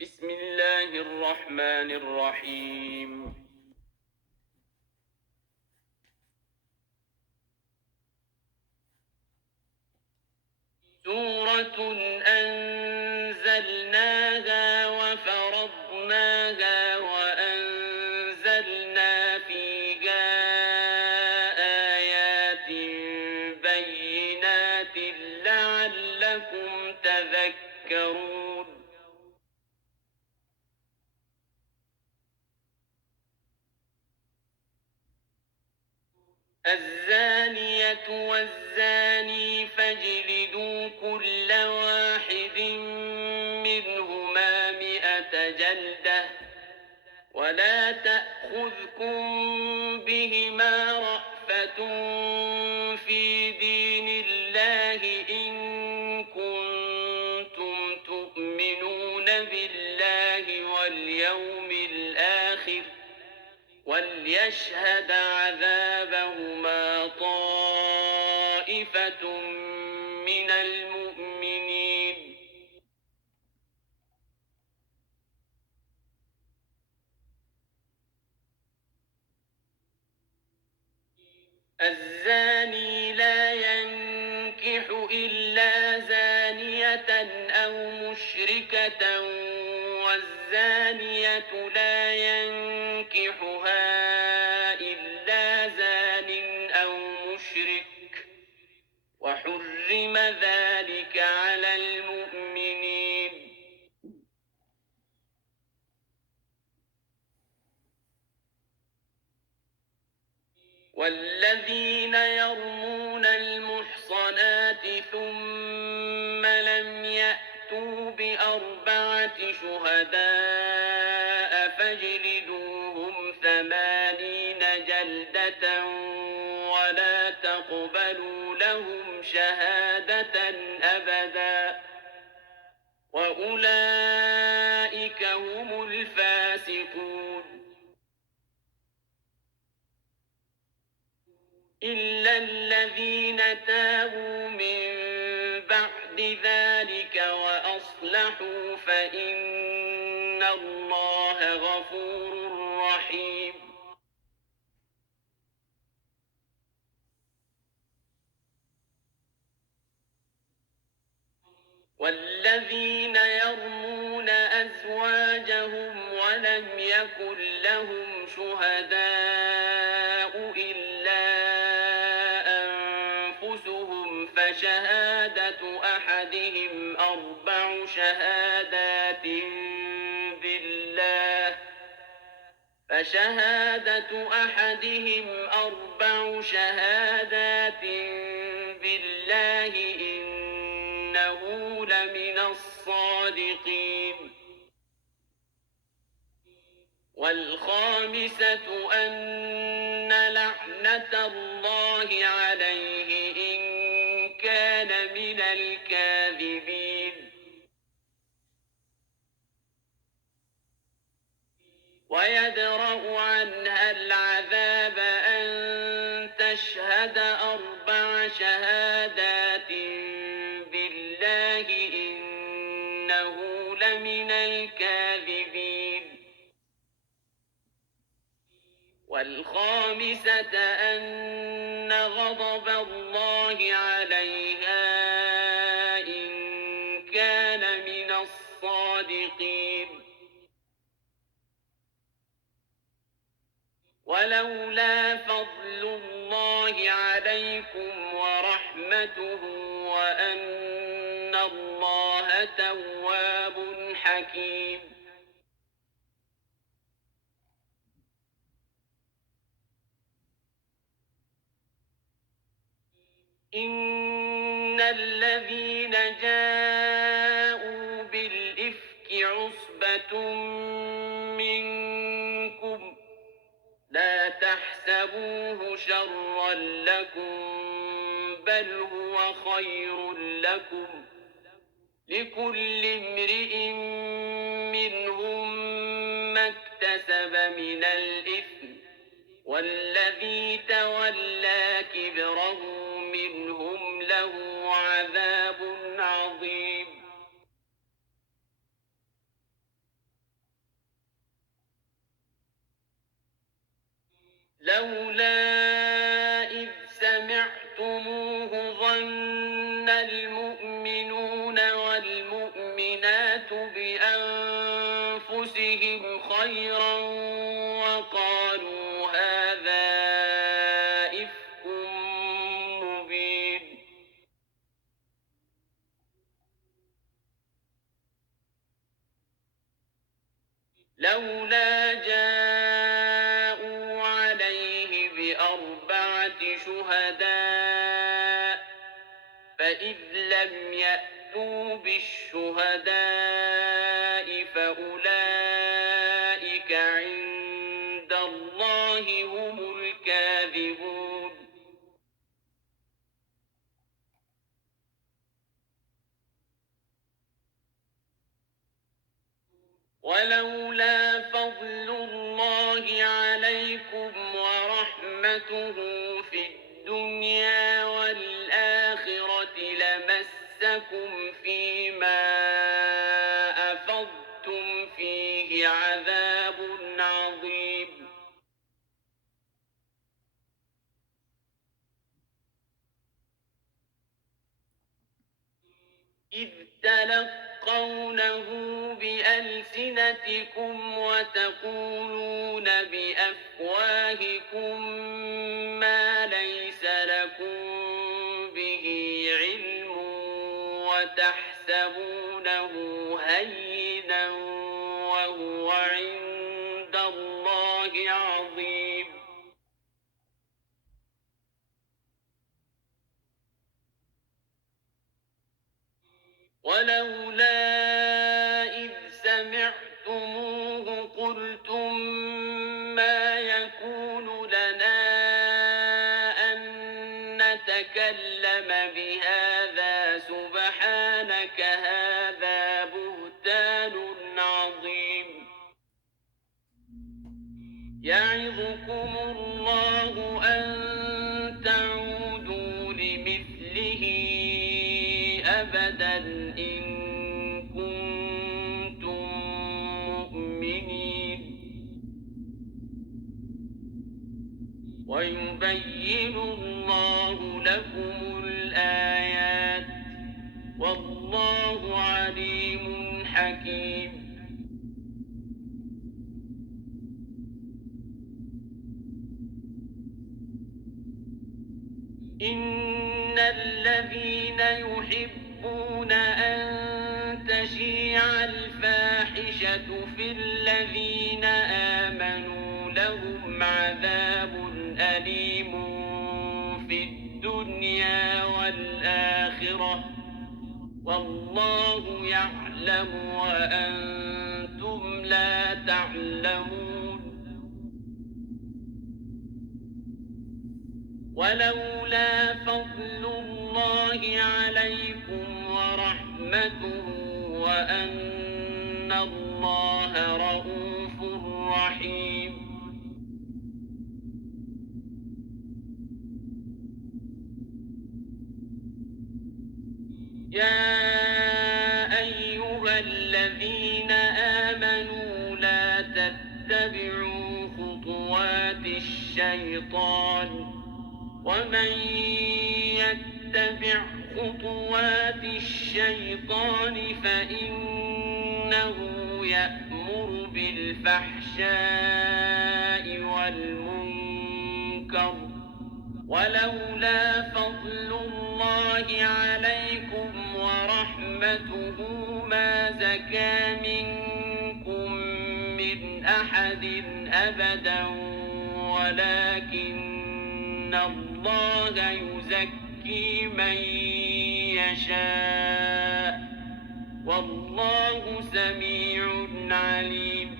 بسم الله الرحمن الرحيم. سورة أنزلناها وفرضناها وأنزلنا فيها آيات بينات لعلكم تذكرون. الزانية والزاني فاجلدوا كل واحد منهما 100 جلدة ولا تأخذكم بهما رأفة في دين الله إن كنتم تؤمنون بالله واليوم الآخر وليشهد عذابهما طائفة من المؤمنين. الزاني لا ينكح إلا زانية أو مشركة والزانية لا ينكحها إلا زان أو مشرك وحرم ذلك على المؤمنين. والذين يرمون المحصنات ثم لم يأتوا ب4 شهداء فاجلدوهم 80 جلدة ولا تقبلوا لهم شهادة أبدا وأولئك هم الفاسقون. إلا الذين تابوا من بعد ذلك وأصلحوا فإن الله غفور رحيم. والذين يرمون أزواجهم ولم يكن لهم شهداء إلا أنفسهم فشهادة أحدهم 4 شهادات بالله إنه لمن الصادقين. والخامسة أن لعنة الله عليه إن كان من الكاذبين. ويدرأ عنها العذاب أن تشهد 4 شهادات بالله إنه لمن الكاذبين. والخامسة أن غضب الله عليها إن كان من الصادقين. ولولا فضل الله عليكم ورحمته وأن الله تواب حكيم. إن الذين جاءوا بالإفك عصبة منكم لا تحسبوه شرا لكم بل هو خير لكم لكل امرئ منهم ما اكتسب من الإثم والذي تولى كبره منهم له عذاب عظيم. لولا إذ سمعتموه ظن المؤمنون والمؤمنات بأنفسهم خيرا وقالوا هذا إفك مبين. لولا جاءوا عليه بأربعة شهداء فإذ لم يأتوا بالشهداء فأولئك عند الله هم الكاذبون. ولولا فضل الله عليكم ورحمته في الدنيا والآخرة لمسكم فيما أفضتم فيه عذاب عظيم. إذ تلقونه بألسنتكم وتقولون بأفواهكم ما ليس لكم به علم وتحسبونه هينا وهو عند الله عظيم. ولولا إذ سمعتموه قلتم ما يكون لنا أن نتكلم بهذا سبحانك هذا بهتان عظيم. يعظكم الله أن تعودوا لمثله أبدا إن كنتم مؤمنين. ويبين الله لكم الآيات والله عليم حكيم. إن الذين يحبون أن تشيع الفاحشة في الذين آمنوا لهم عذاب أليم في الدنيا والآخرة والله يعلم وأنتم لا تعلمون. ولولا فضل الله عليكم ورحمته وأن الله رءوف رحيم. يا أيها الذين آمنوا لا تتبعوا خطوات الشيطان ومن يتبع خطوات الشيطان فإنه يأمر بالفحشاء والمنكر ولولا فضل الله عليكم ورحمته ما زكى منكم من أحد أبدا ولكن الله يزكي من يشاء والله سميع عليم.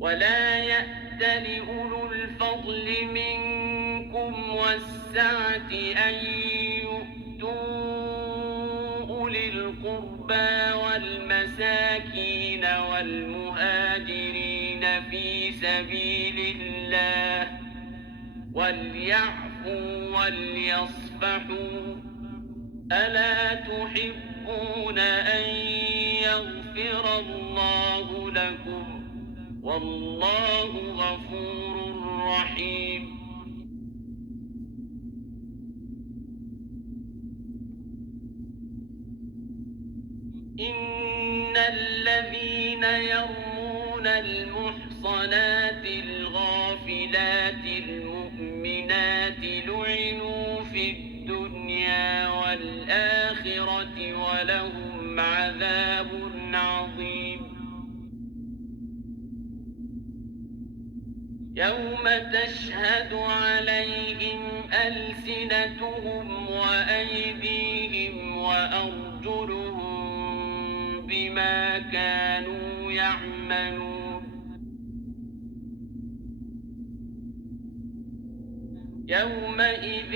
ولا يأتل أولو الفضل منكم والسعة أن يؤتوا أولي القربى والمساكين والمهاجرين في سبيل الله وليعفوا وليصفحوا ألا تحبون تحبون أن يغفر الله لكم والله غفور رحيم. إن الذين يرمون المحصنات الغافلات المؤمنات لعنوا في الدنيا والآخرة ولهم عذاب عظيم. يوم تشهد عليهم ألسنتهم وأيديهم وأرجلهم بما كانوا يعملون. يومئذ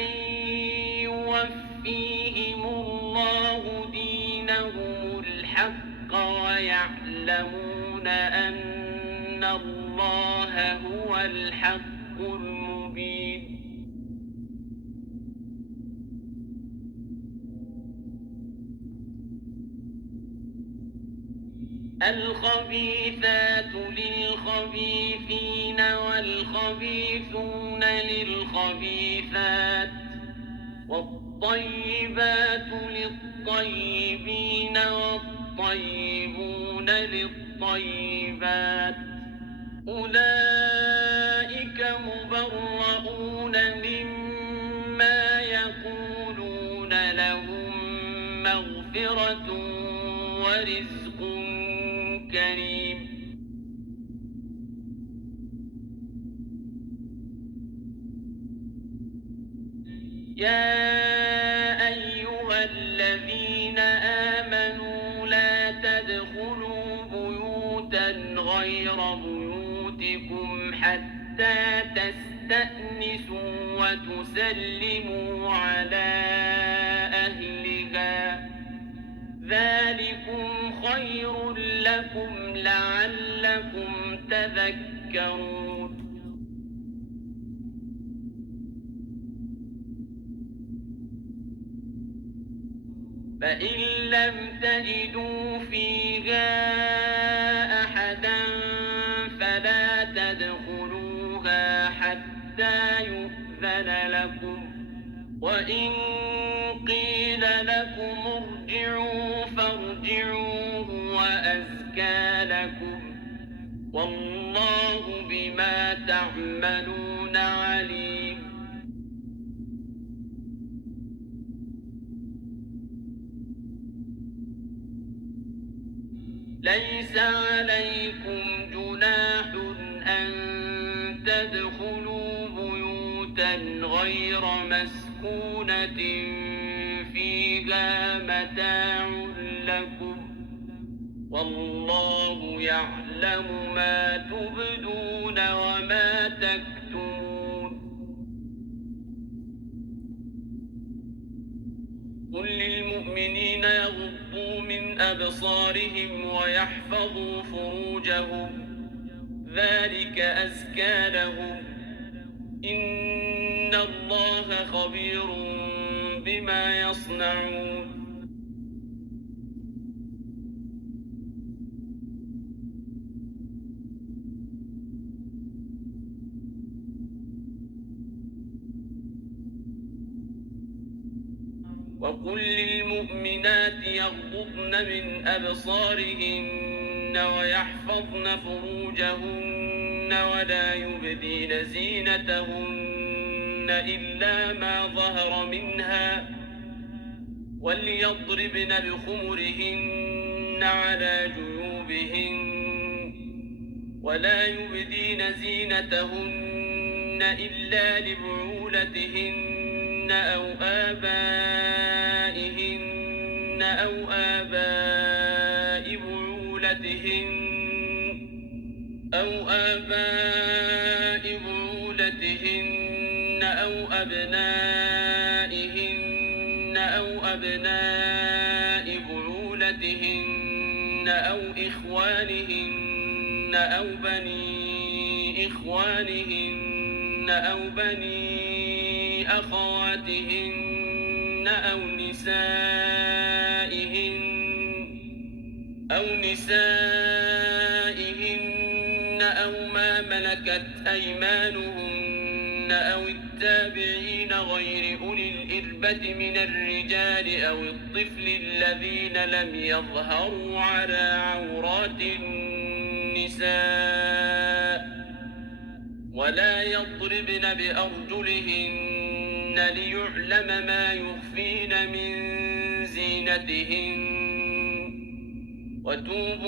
يوفيهم الله دينهم الحق ويعلمون أن الله هو الحق المبين. الخبيثات للخبيثين والخبيثون للخبيثات والطيبات للطيبين والطيبون للطيبات أولئك مبرؤون مما يقولون لهم مغفرة ورزق كريم. يا أيها الذين آمنوا لا تدخلوا بيوتا غير بيوتكم حتى تستأنسوا وتسلموا على أهلها ذلكم خير لكم لعلكم تذكرون. فإن لم تجدوا فيها أحدا فلا تدخلوها حتى يؤذن لكم وإن قيل لكم ارجعوا فارجعوا هو أزكى لكم والله بما تعملون عليم. ليس عليكم جناح أن تدخلوا بيوتا غير مسكونة فيها متاع لكم والله يعلم ما تبدون وما تكتمون. قل للمؤمنين يغضوا من أبصارهم ويحفظوا فروجهم ذلك أزكى لهم إن الله خبير بما يصنعون. وقل للمؤمنات يغضضن من أبصارهن ويحفظن فروجهن ولا يبدين زينتهن إلا ما ظهر منها وليضربن بخمرهن على جيوبهن ولا يبدين زينتهن إلا لبعولتهن أو آبائهن أو آباء بعولتهن أو أبنائهن أو أبناء بعولتهن أو إخوانهن أو بني إخوانهن أو بني أخواتهن أو نسائهن نسائهن أو ما ملكت أيمانهن أو التابعين غير أولي الإربة من الرجال أو الطفل الذين لم يظهروا على عورات النساء ولا يضربن بأرجلهن ليعلم ما يخفين من زينتهن وتوبوا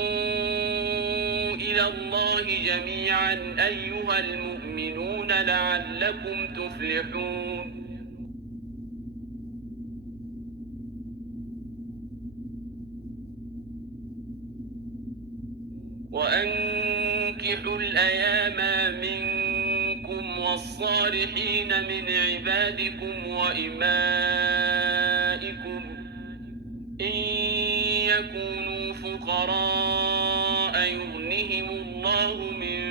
إلى الله جميعا أيها المؤمنون لعلكم تفلحون. وأنكحوا الأيام منكم والصالحين من عبادكم وإمائكم إن يكونوا فقراء يغنهم الله من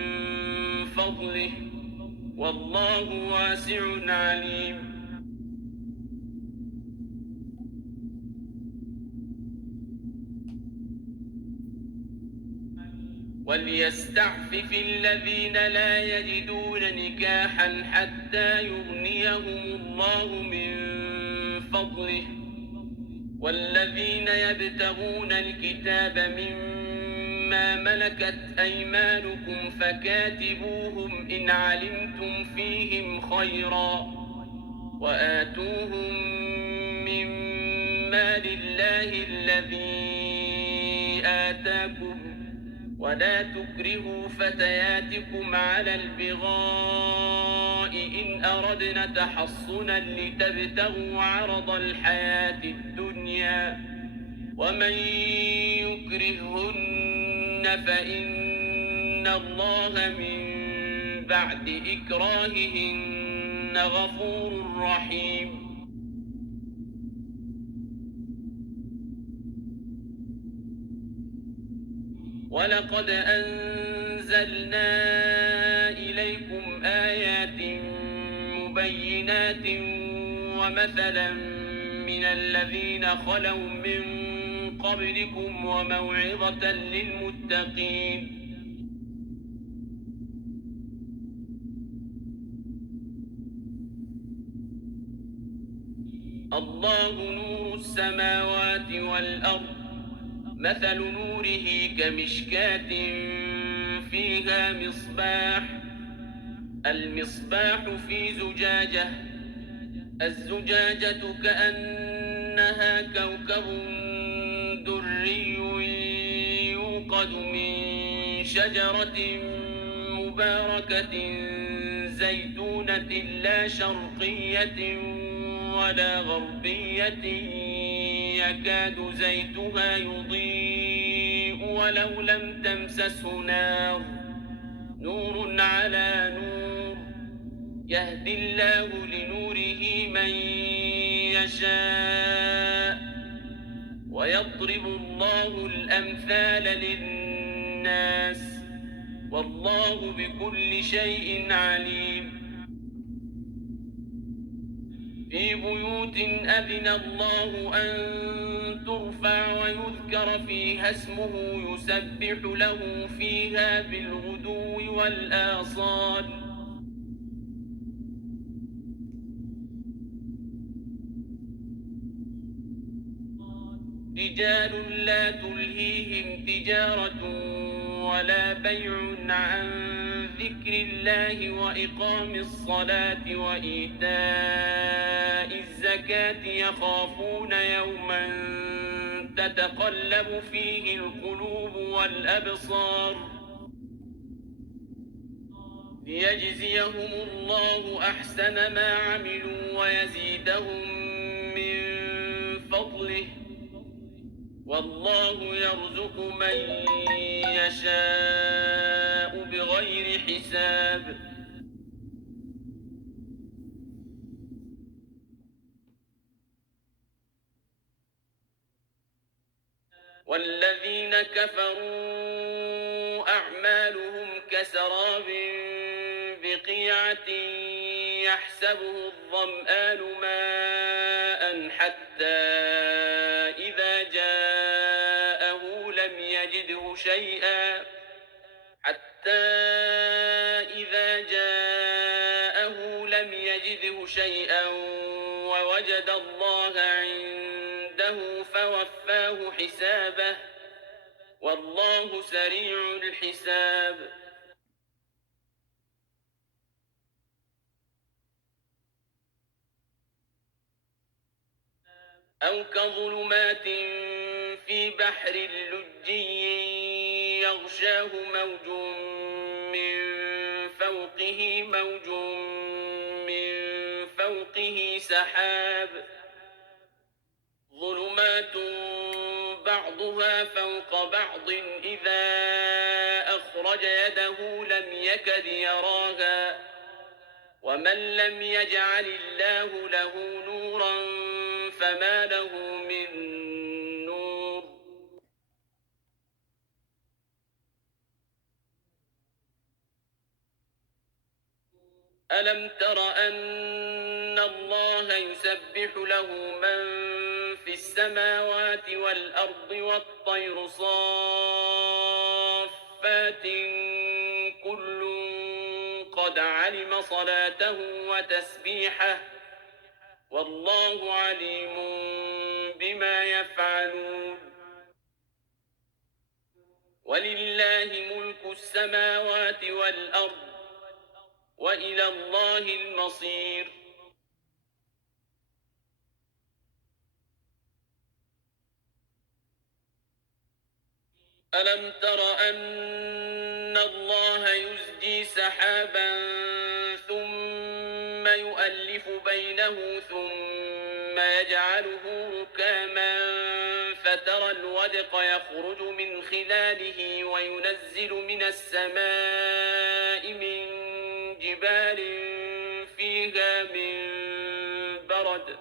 فضله والله واسع عليم. وليستعفف الذين لا يجدون نكاحا حتى يغنيهم الله من فضله والذين يبتغون الكتاب مما ملكت أيمانكم فكاتبوهم إن علمتم فيهم خيرا وآتوهم مما لله الذي آتاكم ولا تكرهوا فتياتكم على البغاء إن أردنا تحصنا لتبتغوا عرض الحياة الدنيا ومن يكرهن فإن الله من بعد إكراههن غفور رحيم. ولقد أنزلنا إليكم آيات مبينات ومثلا من الذين خلوا من قبلكم وموعظة للمتقين. الله نور السماوات والأرض مثل نوره كمشكاة فيها مصباح المصباح في زجاجة الزجاجة كأنها كوكب دري يوقد من شجرة مباركة زيتونة لا شرقية ولا غربية يكاد زيتها يضيء ولو لم تمسسه نار نور على نور يهدي الله لنوره من يشاء ويضرب الله الأمثال للناس والله بكل شيء عليم. في بيوت أذن الله أن ترفع ويذكر فيها اسمه يسبح له فيها بالغدو والآصال. رجال لا تلهيهم تجارة ولا بيع عن ذكر الله وإقام الصلاة وإيتاء الزكاة يخافون يوما تتقلب فيه القلوب والأبصار ليجزيهم الله أحسن ما عملوا ويزيدهم من فضله والله يرزق من يشاء بغير حساب. والذين كفروا أعمالهم كسراب بقيعة يحسبه الظمآن ماء حتى إذا جاءه لم يجده شيئا ووجد الله عنده فوفاه حسابه والله سريع الحساب أو كظلمات في بحر لجي يغشاه موج من فوقه سحاب ظلمات بعضها فوق بعض إذا أخرج يده لم يكد يراها ومن لم يجعل الله له نورا فما له من نور ألم تر أن الله يسبح له من في السماوات والأرض والطير صافات كل قد علم صلاته وتسبيحه والله عليم بما يفعلون ولله ملك السماوات والأرض وإلى الله المصير ألم تر أن الله يزجي سحابا ثم يؤلف بينه ثم يجعله ركاما فترى الودق يخرج من خلاله وينزل من السماء من جبال فيها من برد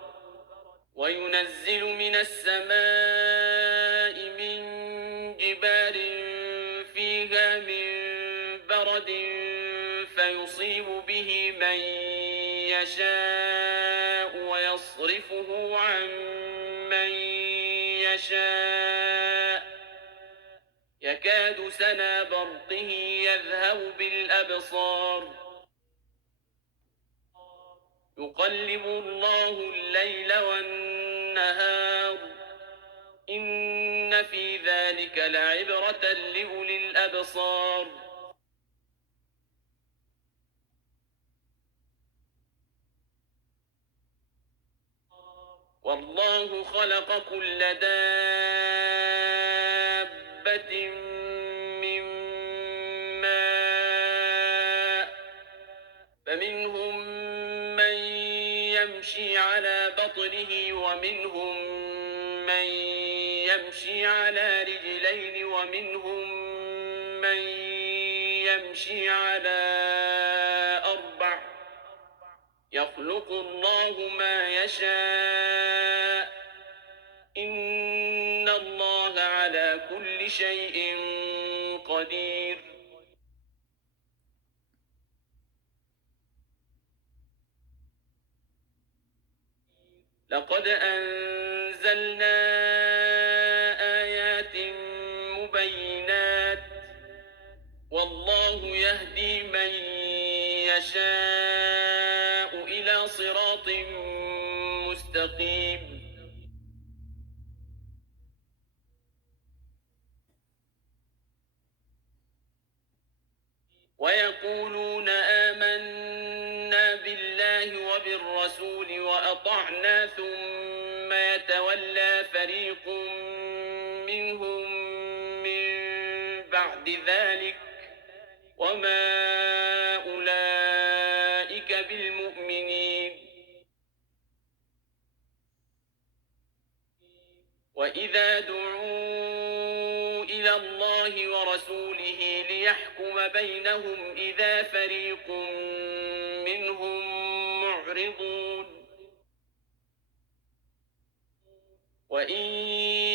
فيصيب به من يشاء ويصرفه عن من يشاء يكاد سنا برقه يذهب بالأبصار يقلب الله الليل والنهار إن في ذلك لعبرة لأولي الأبصار والله خلق كل دابة من ماء فمنهم من يمشي على بطنه ومنهم من يمشي على رجلين ومنهم من يمشي على أربع يخلق الله ما يشاء إن الله على كل شيء قدير لقد أنزلنا آيات مبينات والله يهدي من يشاء إلى صراط مستقيم ويقولون آمنا بالله وبالرسول وأطعنا ثم يتولى فريق منهم من بعد ذلك وما أولئك بالمؤمنين وإذا دعوا إلى الله ورسوله ليحكم بينهم إذا فريق منهم معرضون وإن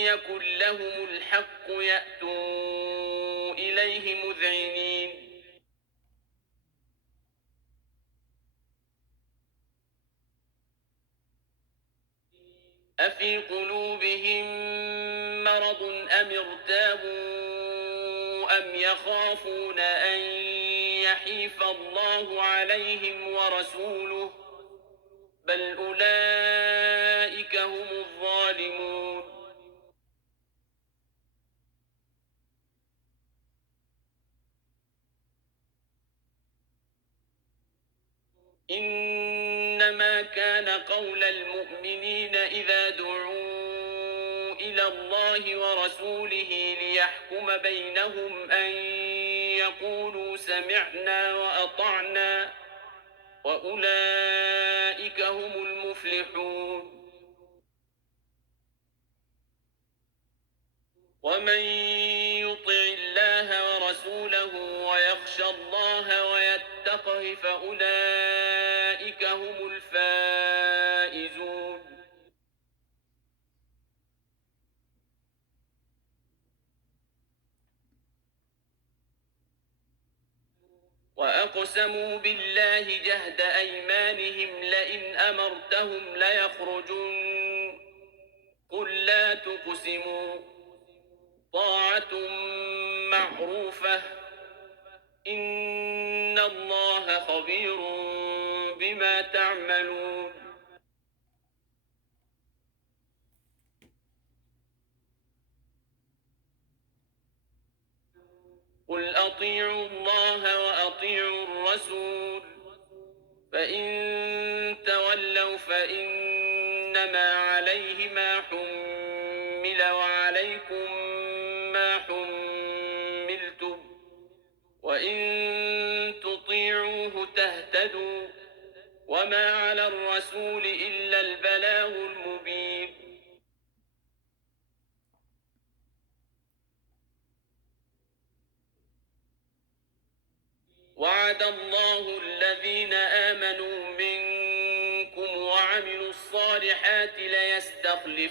يكن لهم الحق يأتوا إليه مذعنين أفي قلوبهم مرض أم ارتابوا أم يخافون أن يحيف الله عليهم ورسوله بل أولئك هم الظالمون إنما كان قول المؤمنين إذا دعوا إلى الله ورسوله ليحكم بينهم أن يقولوا سمعنا وأطعنا وأولئك هم المفلحون ومن يطع الله ورسوله ويخشى الله ويتقه فأولئك هم الفائزون وأقسموا بالله جهد أيمانهم لئن أمرتهم ليخرجون قل لا تقسموا طاعة معروفة إن الله خبير بما تعملون قل أطيعوا الله وأطيعوا الرسول فإن تولوا فإنما عليه ما حمل وعليكم ما حملتم وإن تطيعوه تهتدوا وما على الرسول إلا البلاغ المبين وعد الله الذين آمنوا منكم وعملوا الصالحات ليستخلفنهم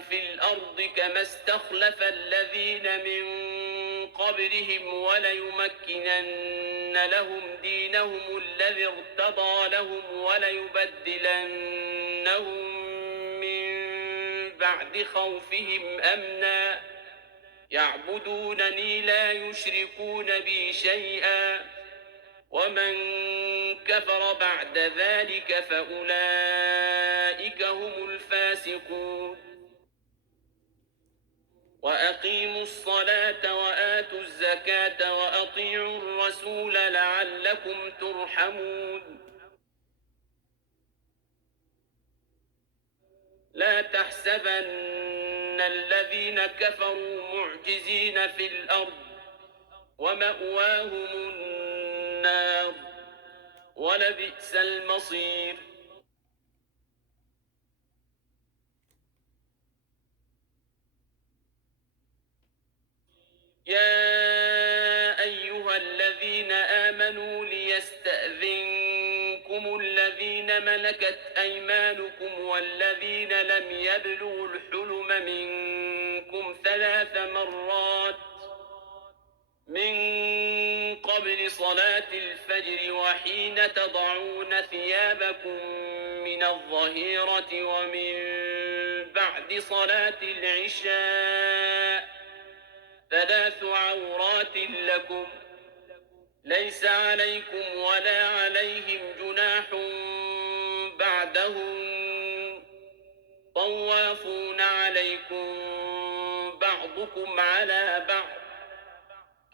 في الأرض كما استخلف الذين من قبلهم وليمكنن لهم دينهم الذي ارتضى لهم وليبدلنهم من بعد خوفهم أمنا يعبدونني لا يشركون بي شيئا ومن كفر بعد ذلك فأولئك هم الفاسقون وأقيموا الصلاة وآتوا الزكاة وأطيعوا الرسول لعلكم ترحمون لا تحسبن الذين كفروا معجزين في الأرض ومأواهم النار ولبئس المصير يا أيها الذين آمنوا ليستأذنكم الذين ملكت أيمانكم والذين لم يبلغوا الحلم منكم 3 مرات من قبل صلاة الفجر وحين تضعون ثيابكم من الظهيرة ومن بعد صلاة العشاء 3 عورات لكم ليس عليكم ولا عليهم جناح بعدهم طوافون عليكم بعضكم على بعض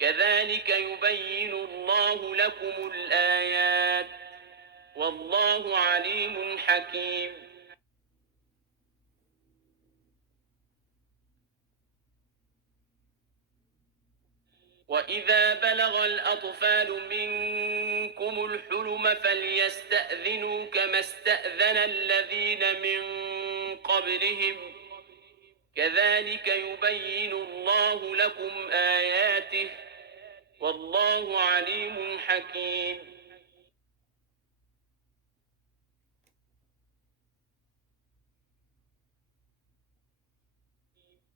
كذلك يبين الله لكم الآيات والله عليم حكيم وإذا بلغ الأطفال منكم الحلم فليستأذنوا كما استأذن الذين من قبلهم كذلك يبين الله لكم آياته والله عليم حكيم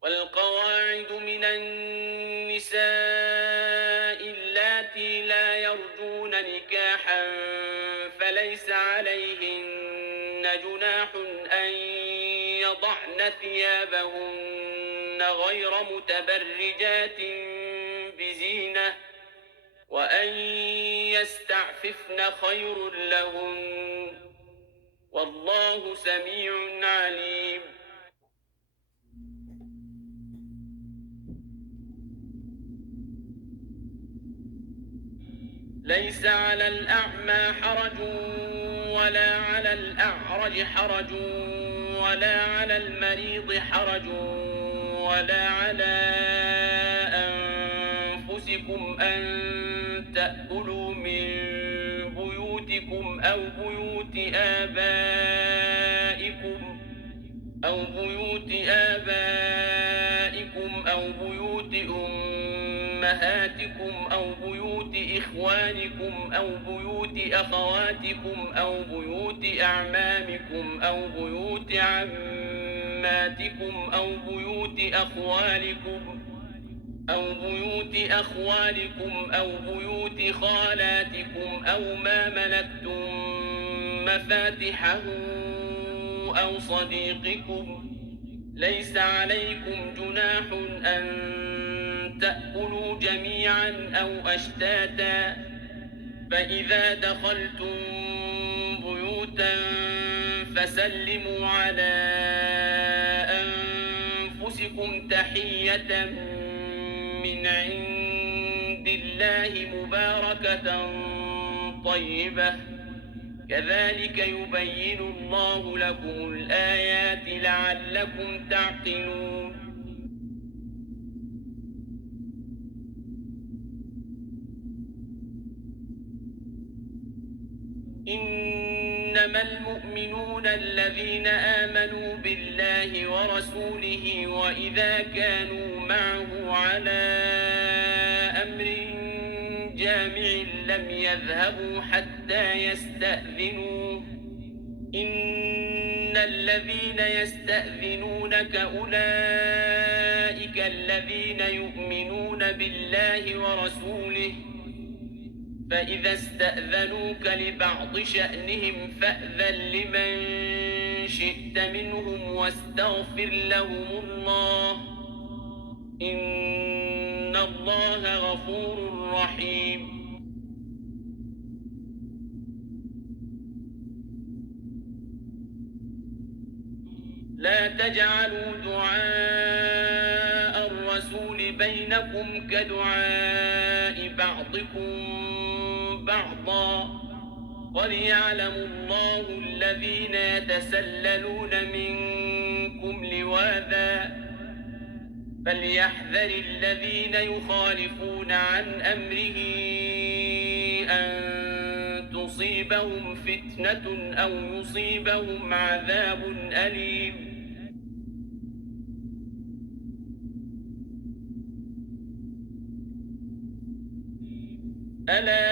والقواعد من النساء اللاتي لا يرجون نكاحا فليس عليهن جناح أن يضعن ثيابهن غير متبرجات بزينة وأن يستعففن خير لهن والله سميع عليم. ليس على الأعمى حرج ولا على الأعرج حرج ولا على المريض حرج ولا على أنفسكم أن تأكلوا من بيوتكم أو بيوت آبائكم أو بيوت أمهاتكم أو بيوت إخوانكم أو بيوت أخواتكم أو بيوت أعمامكم أو بيوت عماتكم أو بيوت أخوالكم أو بيوت خالاتكم أو ما ملكتم مفاتحه أو صديقكم. ليس عليكم جناح أن تأكلوا جميعا أو أشتاتا فإذا دخلتم بيوتا فسلموا على أنفسكم تحية من عند الله مباركة طيبة كذلك يبين الله لكم الآيات لعلكم تعقلون. إنما المؤمنون الذين آمنوا بالله ورسوله وإذا كانوا معه على أمر جامع لم يذهبوا حتى يستأذنوه. إن الذين يستأذنونك أولئك الذين يؤمنون بالله ورسوله فإذا استأذنوك لبعض شأنهم فأذن لمن شئت منهم واستغفر لهم الله إن الله غفور رحيم. لا تجعلوا دعاء الرسول بينكم كدعاء بعضكم بعضا وليعلم الله الذين يتسللون منكم لواذا فليحذر الذين يخالفون عن أمره أن تصيبهم فتنة أو يصيبهم عذاب أليم. ألا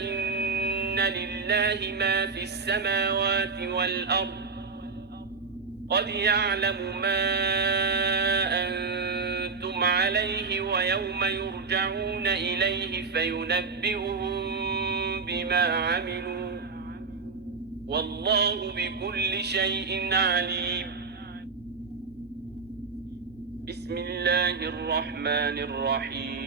إن لله ما في السماوات والأرض قد يعلم ما أنتم عليه ويوم يرجعون إليه فينبئهم بما عملوا والله بكل شيء عليم. بسم الله الرحمن الرحيم.